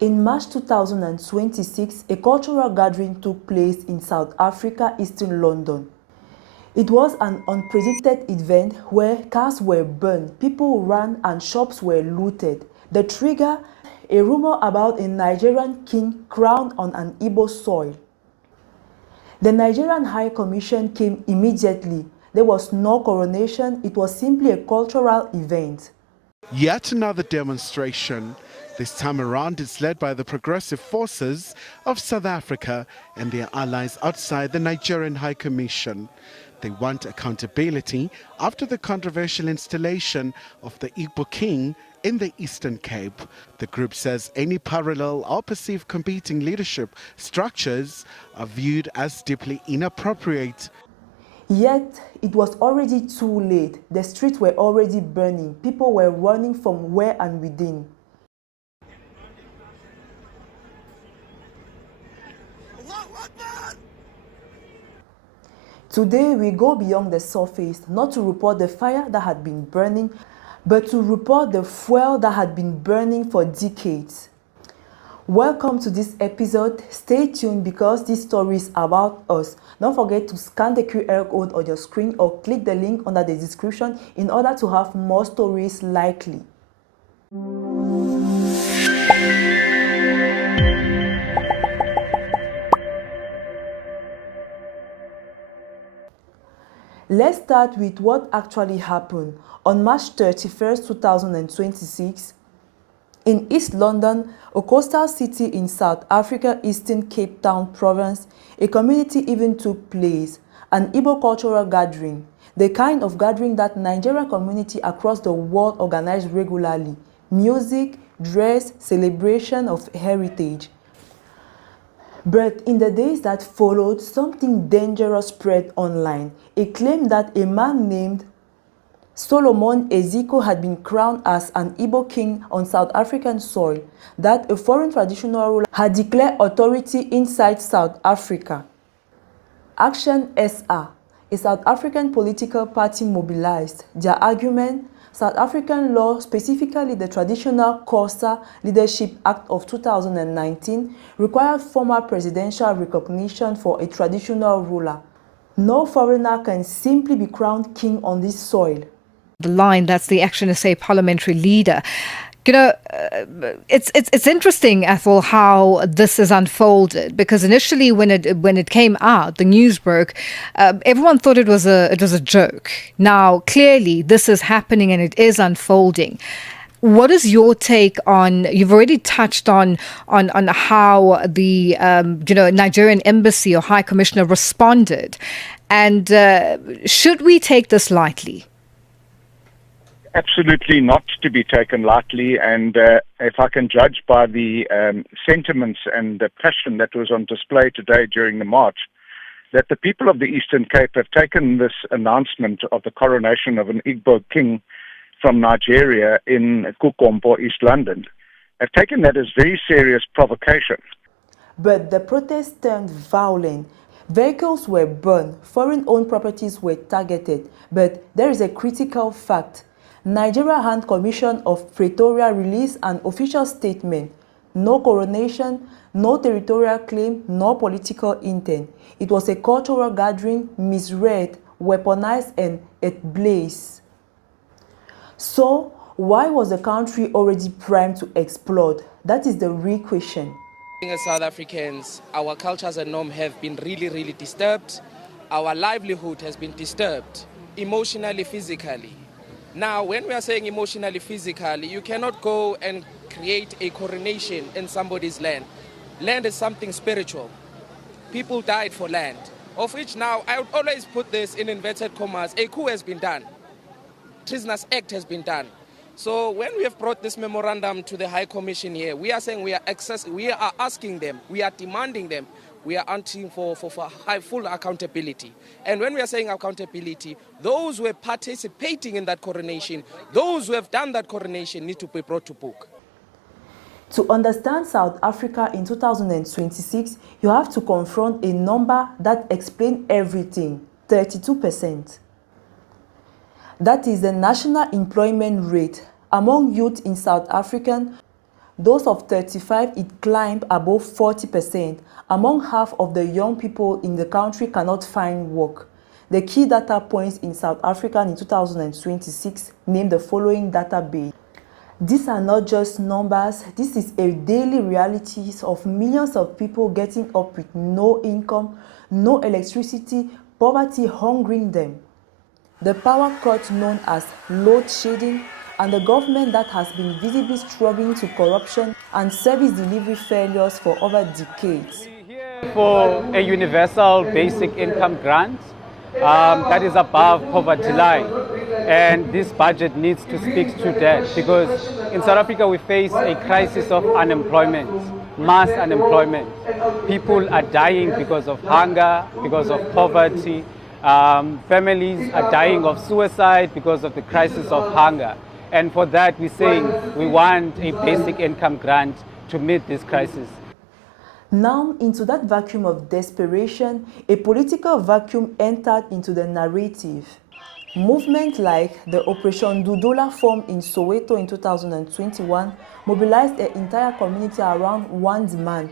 In March 2026, a cultural gathering took place in South Africa, Eastern London. It was an unprecedented event where cars were burned, people ran and shops were looted. The trigger, a rumor about a Nigerian king crowned on an Igbo soil. The Nigerian High Commission came immediately. There was no coronation, it was simply a cultural event. Yet another demonstration. This time around, it's led by the progressive forces of South Africa and their allies outside the Nigerian High Commission. They want accountability after the controversial installation of the Igbo King in the Eastern Cape. The group says any parallel or perceived competing leadership structures are viewed as deeply inappropriate. Yet, it was already too late. The streets were already burning. People were running from where and within. Today, we go beyond the surface, not to report the fire that had been burning, but to report the fuel that had been burning for decades. Welcome to this episode. Stay tuned because this story is about us. Don't forget to scan the QR code on your screen or click the link under the description in order to have more stories likely. Let's start with what actually happened. On March 31st, 2026, in East London, a coastal city in South Africa, Eastern Cape Town province, a community event took place, an Igbo cultural gathering, the kind of gathering that Nigerian community across the world organize regularly. Music, dress, celebration of heritage. But in the days that followed, something dangerous spread online. A claim that a man named Solomon Eziko had been crowned as an Igbo king on South African soil, that a foreign traditional ruler had declared authority inside South Africa. Action SR, a South African political party, mobilized. Their argument: South African law, specifically the Traditional Xhosa Leadership Act of 2019, required formal presidential recognition for a traditional ruler. No foreigner can simply be crowned king on this soil. The line, that's the Action SA parliamentary leader. You know, it's interesting, Ethel, how this has unfolded, because initially when it came out, the news broke, everyone thought it was a joke. Now clearly this is happening and it is unfolding. What is your take on? You've already touched on how the Nigerian embassy or High Commissioner responded, and should we take this lightly? Absolutely not to be taken lightly, and if I can judge by the sentiments and the passion that was on display today during the march, that the people of the Eastern Cape have taken this announcement of the coronation of an Igbo king from Nigeria in KuGompo, East London, have taken that as very serious provocation. But the protests turned violent. Vehicles were burned, foreign-owned properties were targeted. But there is a critical fact. Nigerian High Commission of Pretoria released an official statement. No coronation, no territorial claim, no political intent. It was a cultural gathering, misread, weaponized, and at blaze. So, why was the country already primed to explode? That is the real question. As South Africans, our cultures and norms have been really disturbed. Our livelihood has been disturbed, emotionally, physically. Now, when we are saying emotionally, physically, you cannot go and create a coronation in somebody's land. Land is something spiritual. People died for land, of which now I would always put this in inverted commas. A coup has been done. Treasonous act has been done. So when we have brought this memorandum to the High Commission here, we are saying we are asking them, we are demanding them, we are asking for full accountability. And when we are saying accountability, those who are participating in that coronation, those who have done that coronation need to be brought to book. To understand South Africa in 2026, you have to confront a number that explains everything: 32%. That is the national employment rate among youth in South Africa. Those of 35, it climbed above 40%. Among half of the young people in the country cannot find work. The key data points in South Africa in 2026 name the following database. These are not just numbers, this is a daily reality of millions of people getting up with no income, no electricity, poverty hungering them. The power cut known as load shedding, and the government that has been visibly struggling to corruption and service delivery failures for over decades. For a universal basic income grant that is above poverty line, and this budget needs to speak to that, because in South Africa we face a crisis of unemployment, mass unemployment. People are dying because of hunger, because of poverty. Families are dying of suicide because of the crisis of hunger. And for that, we're saying we want a basic income grant to meet this crisis. Now, into that vacuum of desperation, a political vacuum entered into the narrative. Movements like the Operation Dudola formed in Soweto in 2021 mobilized the entire community around one demand: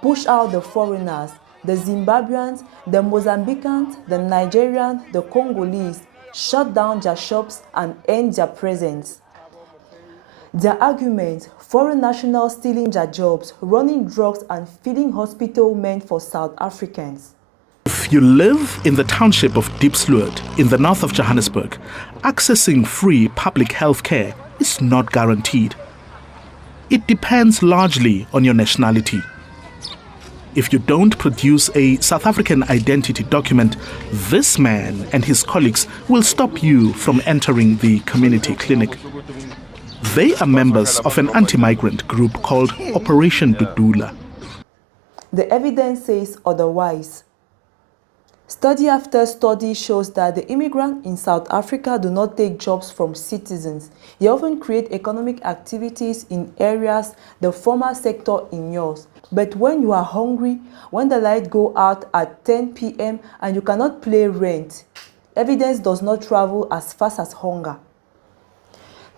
push out the foreigners, the Zimbabweans, the Mozambicans, the Nigerians, the Congolese, shut down their shops and end their presence. Their argument: foreign nationals stealing their jobs, running drugs and feeding hospital meant for South Africans. If you live in the township of Diepsloot in the north of Johannesburg, accessing free public health care is not guaranteed. It depends largely on your nationality. If you don't produce a South African identity document, this man and his colleagues will stop you from entering the community clinic. They are members of an anti-migrant group called Operation Dudula. The evidence says otherwise. Study after study shows that the immigrants in South Africa do not take jobs from citizens. They often create economic activities in areas the formal sector ignores. But when you are hungry, when the light goes out at 10 p.m. and you cannot pay rent, evidence does not travel as fast as hunger.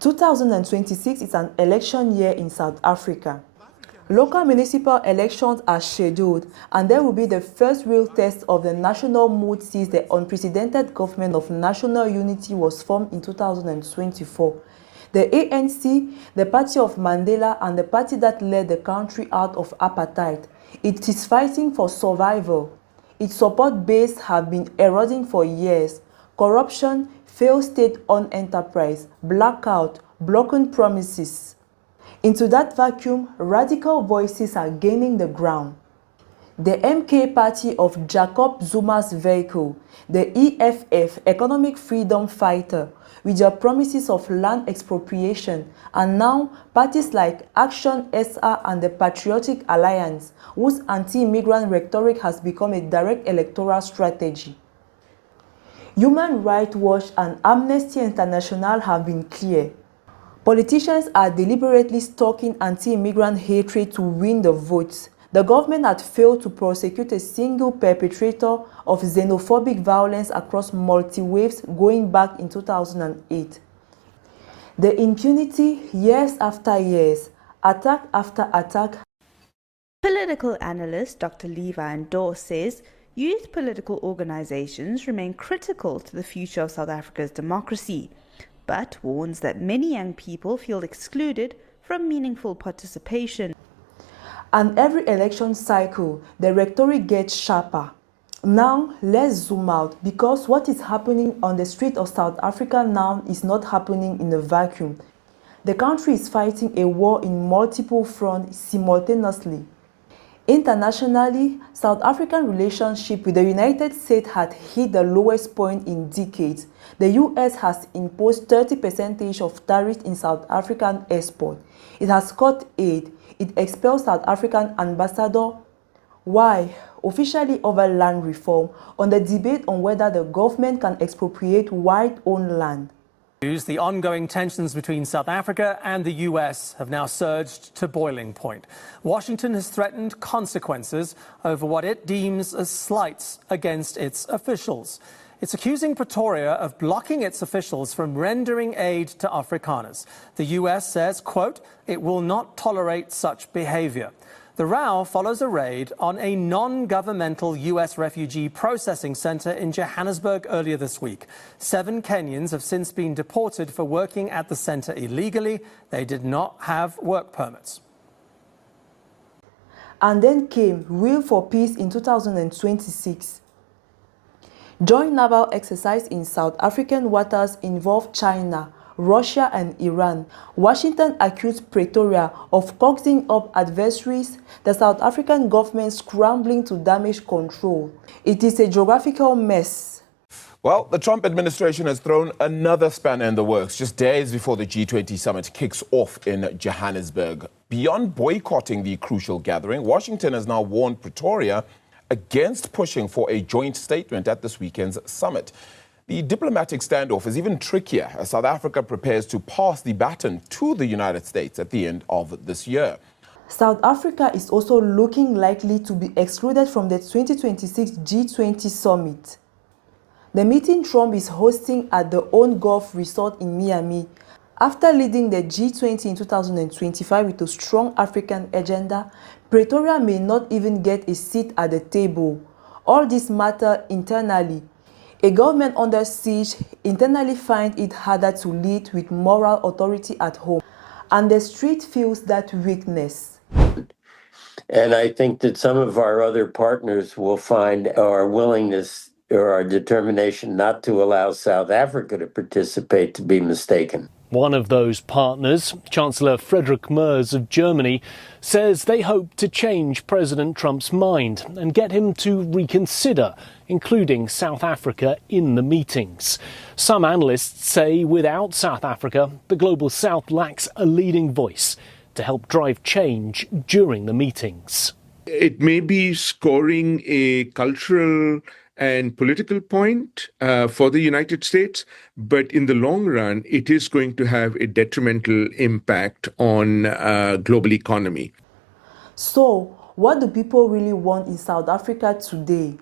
2026 is an election year in South Africa. Local municipal elections are scheduled, and there will be the first real test of the national mood since the unprecedented government of national unity was formed in 2024. The ANC, the party of Mandela, and the party that led the country out of apartheid, it is fighting for survival. Its support base have been eroding for years. Corruption, failed state-owned enterprise, blackout, broken promises. Into that vacuum, radical voices are gaining the ground. The MK party of Jacob Zuma's vehicle, the EFF, Economic Freedom Fighter, with their promises of land expropriation, and now parties like Action SR and the Patriotic Alliance, whose anti-immigrant rhetoric has become a direct electoral strategy. Human Rights Watch and Amnesty International have been clear. Politicians are deliberately stoking anti-immigrant hatred to win the votes. The government had failed to prosecute a single perpetrator of xenophobic violence across multi-waves going back in 2008. The impunity, years after years, attack after attack. Political analyst Dr. Levi Ndor says youth political organizations remain critical to the future of South Africa's democracy, but warns that many young people feel excluded from meaningful participation. And every election cycle, the rhetoric gets sharper. Now, let's zoom out, because what is happening on the street of South Africa now is not happening in a vacuum. The country is fighting a war in multiple fronts simultaneously. Internationally, South African relationship with the United States had hit the lowest point in decades. The US has imposed 30% of tariffs in South African export. It has cut aid. It expelled South African ambassador. Why? Officially over land reform, on the debate on whether the government can expropriate white-owned land. The ongoing tensions between South Africa and the US have now surged to boiling point. Washington has threatened consequences over what it deems as slights against its officials. It's accusing Pretoria of blocking its officials from rendering aid to Afrikaners. The US says, quote, it will not tolerate such behavior. The row follows a raid on a non-governmental US refugee processing center in Johannesburg earlier this week. 7 Kenyans have since been deported for working at the center illegally. They did not have work permits. And then came Will for Peace in 2026. Joint naval exercise in South African waters involved China, Russia and Iran. Washington accused Pretoria of coaxing up adversaries, the South African government scrambling to damage control. It is a geographical mess. Well, the Trump administration has thrown another spanner in the works just days before the G20 summit kicks off in Johannesburg. Beyond boycotting the crucial gathering, Washington has now warned Pretoria against pushing for a joint statement at this weekend's summit. The diplomatic standoff is even trickier as South Africa prepares to pass the baton to the United States at the end of this year. South Africa is also looking likely to be excluded from the 2026 G20 summit. The meeting Trump is hosting at the Own Golf Resort in Miami. After leading the G20 in 2025 with a strong African agenda, Pretoria may not even get a seat at the table. All this matter internally. A government under siege internally finds it harder to lead with moral authority at home, and the street feels that weakness. And I think that some of our other partners will find our willingness or our determination not to allow South Africa to participate to be mistaken. One of those partners, Chancellor Friedrich Merz of Germany, says they hope to change President Trump's mind and get him to reconsider including South Africa in the meetings. Some analysts say without South Africa, the Global South lacks a leading voice to help drive change during the meetings. It may be scoring a cultural and political point for the United States, but in the long run, it is going to have a detrimental impact on global economy. So, what do people really want in South Africa today?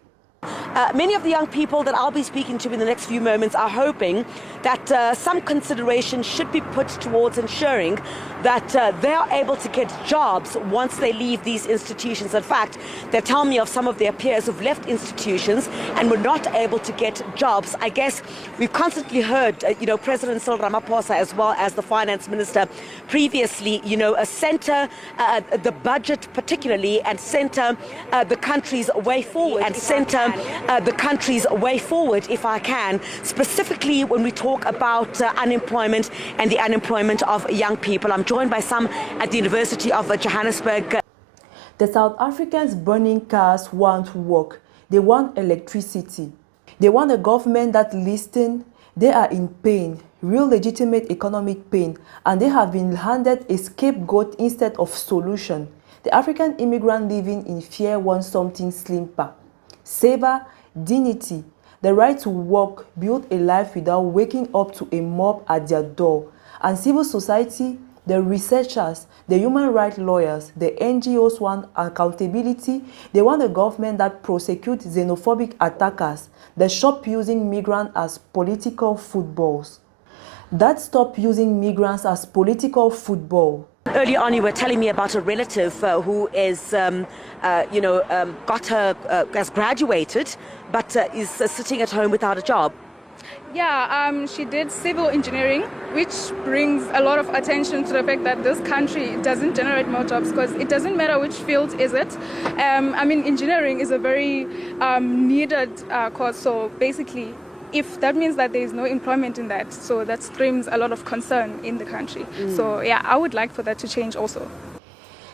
Many of the young people that I'll be speaking to in the next few moments are hoping that some consideration should be put towards ensuring that they are able to get jobs once they leave these institutions. In fact, they tell me of some of their peers who've left institutions and were not able to get jobs. I guess we've constantly heard, President Cyril Ramaphosa as well as the finance minister previously, center the budget particularly and center the country's way forward if I can, specifically when we talk about unemployment and the unemployment of young people. I'm joined by some at the University of Johannesburg. The South Africans burning cars want work. They want electricity. They want a government that listens. They are in pain, real legitimate economic pain, and they have been handed a scapegoat instead of solution. The African immigrant living in fear wants something slimmer. Savor, dignity, the right to work, build a life without waking up to a mob at their door. And civil society, the researchers, the human rights lawyers, the NGOs want accountability. They want a government that prosecutes xenophobic attackers, that stop using migrants as political footballs. That stop using migrants as political football. Early on, you were telling me about a relative who is, has graduated, but is sitting at home without a job. Yeah, she did civil engineering, which brings a lot of attention to the fact that this country doesn't generate more jobs because it doesn't matter which field is it. Engineering is a very needed course, so basically, if that means that there is no employment in that, so that screams a lot of concern in the country. So yeah, I would like for that to change also.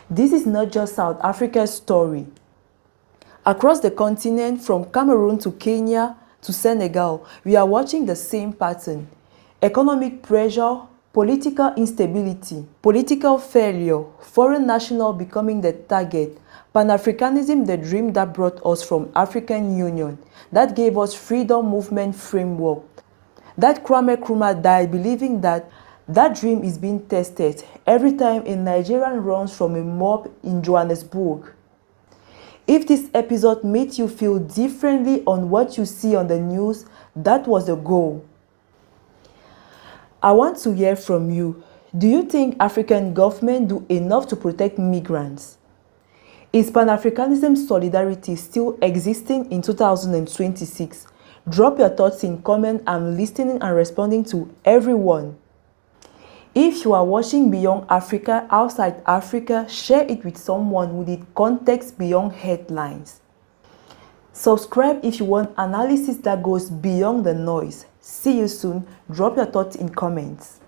This is not just South Africa's story. Across the continent, from Cameroon to Kenya to Senegal, we are watching the same pattern. Economic pressure, political instability, political failure, foreign national becoming the target, Pan-Africanism, the dream that brought us from African Union, that gave us freedom movement framework. That Kwame Nkrumah died believing that that dream is being tested every time a Nigerian runs from a mob in Johannesburg. If this episode made you feel differently on what you see on the news, that was the goal. I want to hear from you. Do you think African governments do enough to protect migrants? Is Pan-Africanism solidarity still existing in 2026? Drop your thoughts in comment. I'm listening and responding to everyone. If you are watching Beyond Africa outside Africa, share it with someone who need context beyond headlines. Subscribe if you want analysis that goes beyond the noise. See you soon. Drop your thoughts in comments.